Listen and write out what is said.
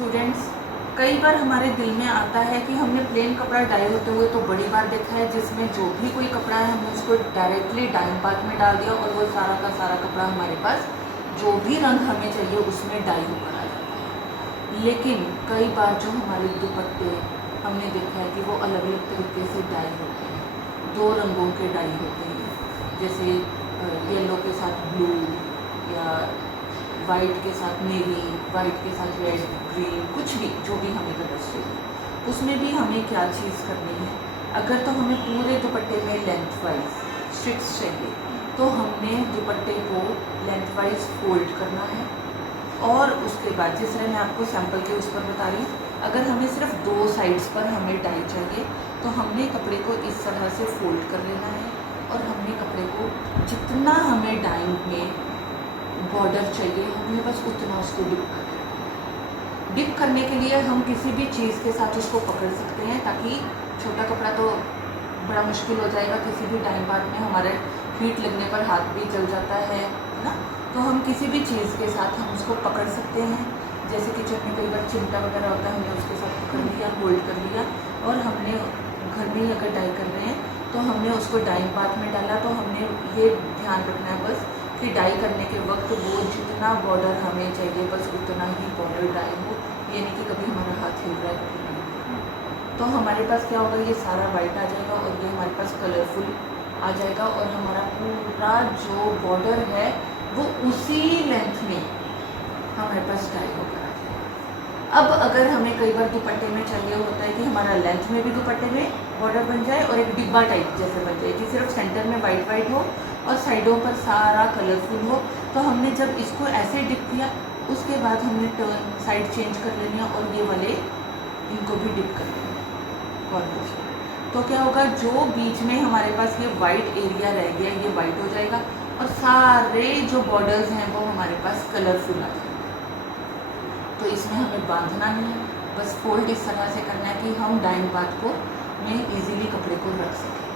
Students, कई बार हमारे दिल में आता है कि हमने प्लेन कपड़ा डाई होते हुए तो बड़ी बार देखा है, जिसमें जो भी कोई कपड़ा है हमने उसको डायरेक्टली डाइंग पाथ में डाल दिया और वो सारा का सारा कपड़ा हमारे पास जो भी रंग हमें चाहिए उसमें डाई होकर आ जाता है। लेकिन कई बार जो हमारे दुपट्टे हमने देखा है कि वो अलग अलग तरीके से डाई होते हैं, 2 रंगों के डाई होते हैं, जैसे येलो के साथ ब्लू या वाइट के साथ नेवी, वाइट के साथ रेड, ग्रीन, कुछ भी जो भी हमें कलर्स चाहिए उसमें भी हमें क्या चीज़ करनी है। अगर तो हमें पूरे दुपट्टे में लेंथ वाइज स्ट्रिप्स चाहिए तो हमने दुपट्टे को लेंथ वाइज फोल्ड करना है। और उसके बाद जिस तरह मैं आपको सैम्पल के उस पर बता रही हूँ, अगर हमें सिर्फ 2 साइड्स पर हमें डाई चाहिए तो हमने कपड़े को इस तरह से फोल्ड कर लेना है और हमने कपड़े को जितना हमें डाइंग में बॉर्डर चाहिए हमें बस उतना उसको डिप कर देना है। डिप करने के लिए हम किसी भी चीज़ के साथ उसको पकड़ सकते हैं, ताकि छोटा कपड़ा तो बड़ा मुश्किल हो जाएगा, किसी भी डाइंग पार्ट में हमारे हीट लगने पर हाथ भी जल जाता है ना। तो हम किसी भी चीज़ के साथ हम उसको पकड़ सकते हैं, जैसे किचन में कई बार चिमटा वगैरह होता है, हमने उसके साथ पकड़ लिया, होल्ड कर लिया और हमने घर में ही अगर डाई कर रहे हैं तो हमने उसको डाइंग पार्ट में डाला। तो हमने ये ध्यान रखना है बस कि डाई करने के वक्त वो जितना बॉर्डर हमें चाहिए बस उतना ही बॉर्डर डाई हो, ये नहीं कि कभी हमारा हाथ हिल रहा है कभी नहीं। तो हमारे पास क्या होगा, ये सारा वाइट आ जाएगा और ये हमारे पास कलरफुल आ जाएगा और हमारा पूरा जो बॉर्डर है वो उसी लेंथ में हमारे पास डाई होकर आ जाएगा। अब अगर हमें कई बार दुपट्टे में चाहिए होता है कि हमारा लेंथ में भी दुपट्टे में बॉर्डर बन जाए और एक डिब्बा टाइप जैसे बन जाए कि सिर्फ सेंटर में वाइट वाइट हो और साइडों पर सारा कलरफुल हो, तो हमने जब इसको ऐसे डिप किया उसके बाद हमने टर्न साइड चेंज कर लेनी है और ये वाले इनको भी डिप कर लेना कॉर्नर्स को। तो क्या होगा, जो बीच में हमारे पास ये वाइट एरिया रह गया ये वाइट हो जाएगा और सारे जो बॉर्डर्स हैं वो हमारे पास कलरफुल आ जाएंगे। तो इसमें हमें बांधना नहीं है, बस फोल्ड इस तरह से करना है कि हम डाइंग पाथ को में इजीली कपड़े को रख सकें।